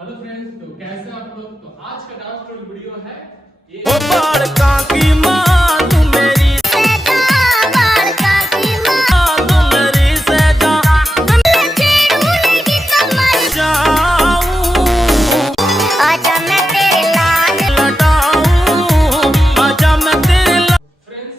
Hello friends, तो कैसे हैं आप लोग। तो आज का डांस ट्रोल वीडियो है ये की मां तू मेरी फ्रेंड्स,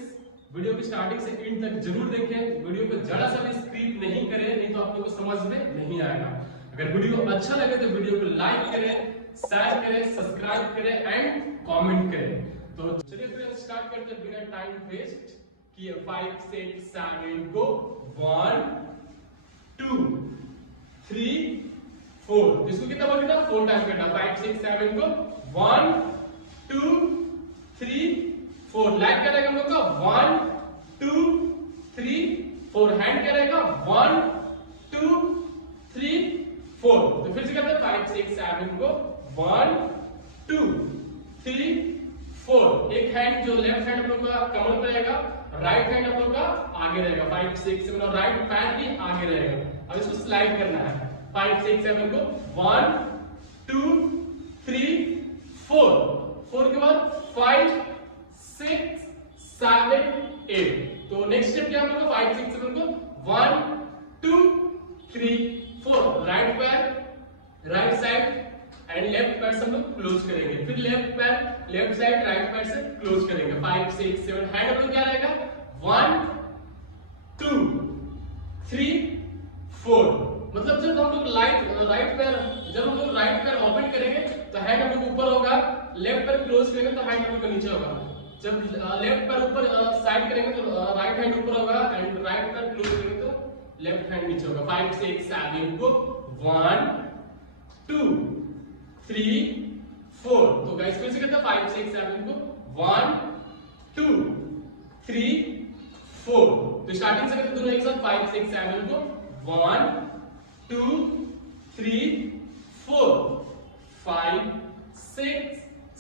वीडियो की स्टार्टिंग से एंड तक जरूर देखें। वीडियो को जरा सा भी स्किप नहीं करें, नहीं तो आप लोगों को समझ में नहीं आएगा। अगर वीडियो अच्छा लगे तो वीडियो को लाइक करें, शेयर करें, सब्सक्राइब करें एंड कमेंट करें। तो चलिए फ्रेंड्स, स्टार्ट करते हैं बिना टाइम वेस्ट किए। 5 6 7 गो। 1 2 3 4। इसको कितना बार करना? 4 टाइम करना। 5 6 7 को 1 2 3 4। लाइक क्या रहेगा हम लोग का? 1 2 3 4। हैंड क्या रहेगा? 1 2 3 4। तो फिर से करते हैं 5 6 7 को 1 2 3 4। एक हैंड जो लेफ्ट हैंड हम लोग का कमर पे रहेगा, राइट हैंड हम लोग का आगे रहेगा। 5 6 7 और राइट पैर भी आगे रहेगा। अब इसको स्लाइड करना है। 5 6 7 को 1 2 3 4। 4 के बाद 5 6 7 8। तो नेक्स्ट स्टेप क्या हम लोग 5 6 7 को 1 2 3 4। राइट पैर, राइट साइड एंड लेफ्ट पैर से हम लोग क्लोज करेंगे। फिर लेफ्ट पैर, लेफ्ट साइड, राइट पैर से क्लोज करेंगे। 5 6 7। हैंड हम लोग क्या रहेगा? 1 2 3 4। मतलब जब हम लोग राइट पैर ओपन करेंगे तो हैंड हम लोग ऊपर होगा, लेफ्ट पैर क्लोज करेंगे तो हैंड हम लोग नीचे होगा। जब लेफ्ट पैर ऊपर साइड करेंगे तो राइट हैंड ऊपर होगा एंड राइट पैर क्लोज करेंगे तो लेफ्ट हैंड नीचे होगा। 5 6 7 को 1 2 3 4। तो गाइस फिर से करते हैं 5 6 7 को 1 2 3 4। तो स्टार्टिंग से करते दोनों एक साथ। 5 6 7 को 1 2 3 4 5 6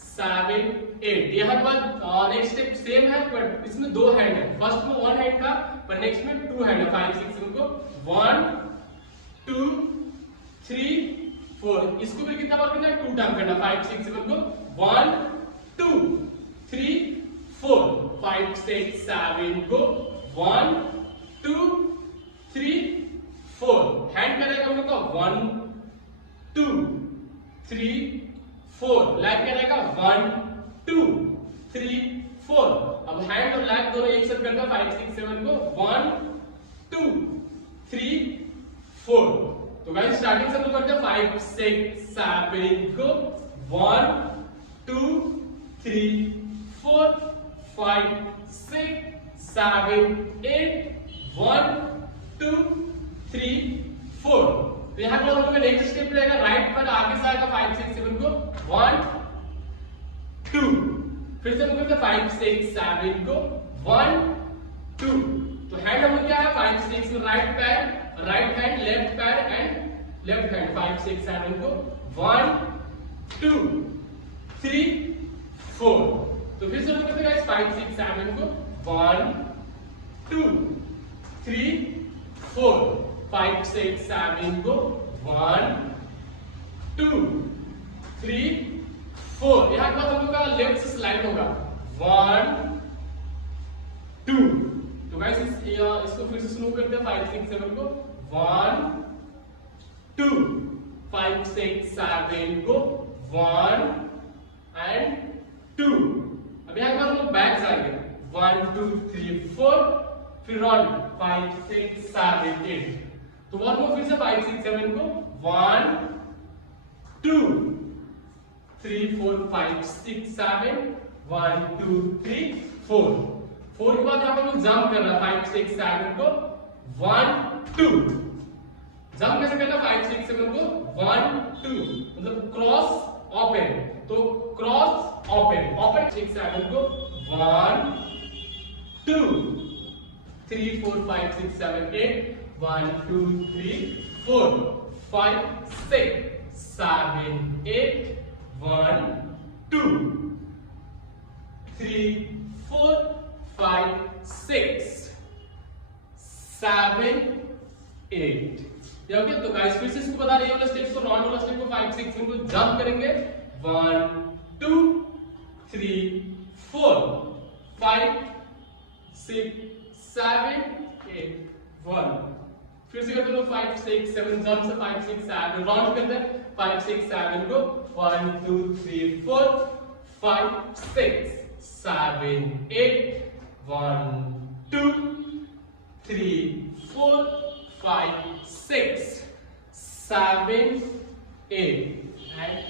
7 8। यहाँ पर नेक्स्ट स्टेप सेम है पर इसमें दो हैंड है। फर्स्ट में 1 हैंड था पर नेक्स्ट में 2 हैंड है। 5 6 7 को 1 2 3 4। इसको भी कितना बार करना है? 2 टाइम करना। 5 6 7 को 1 2 3 4। 5 6 7 को 1 2 3 4। हैंड करेगा हम लोग का 1 2 3 4। लेग करेगा 1 2 3 4। अब हैंड और लेग दोनों एक साथ करना। 5 6 7 को 1 2 3 4। तो गाइस स्टार्टिंग से हम लोग करते हैं 5 6 7 को 1 2 3 4 5 6 7 8 1 2 3 4। तो यहाँ पर हम लोग का नेक्स्ट स्टेप रहेगा राइट पैर आगे से आएगा। 5 6 7 को 1 2। फिर से हम लोग करते हैं 5 6 7 को 1 2। तो हैंड हम लोग क्या है? 5 6 में राइट पैर, राइट हैंड, लेफ्ट पैर एंड लेफ्ट हैंड। 5 6 7 को 1 2 3 4। तो फिर से हम करते हैं 5 6 7 को 1 2 3 4। 5 6 7 को 1 2 3 4। यहाँ पर हम लोग का लेफ्ट से स्लाइड होगा 1 2। तो गाइस इसको फिर से शुरू करते हैं। 5 6 7 को 1 2 5 6 7 को 1 एंड 2। अब यहाँ पर हम लोग बैक जाएंगे 1 2 3 4। फिर रन 5 6 7 8। तो वन को फिर से 5 6 7 को 1 2 3 4 5 6 7 1 2 3 4। 4 के बाद यहाँ पर लोग जंप कर रहा है। 5 6 7 को 1 2। जंप कैसे करना? 5 6 7 को 1 2 मतलब क्रॉस ओपन। तो क्रॉस ओपन ओपन 6 7 को 1 2 3 4 5 6 7 8 1 2 3 4 5 6 7 8 1 2 3 4 5 6 7 8। या ओके। तो गाइस फिर से इसको बता रही है वाला स्टेप को, राउंड वाला स्टेप को 5 6 इनको जंप करेंगे 1 2 3 4 5 6 7 8 1। फिर से करते हैं 5 6 7 जंप से 5 6 7 राउंड करते हैं 5 6 7 को 1 2 3 4 5 6 7 8 1 2 3 4 5 6 7 8 and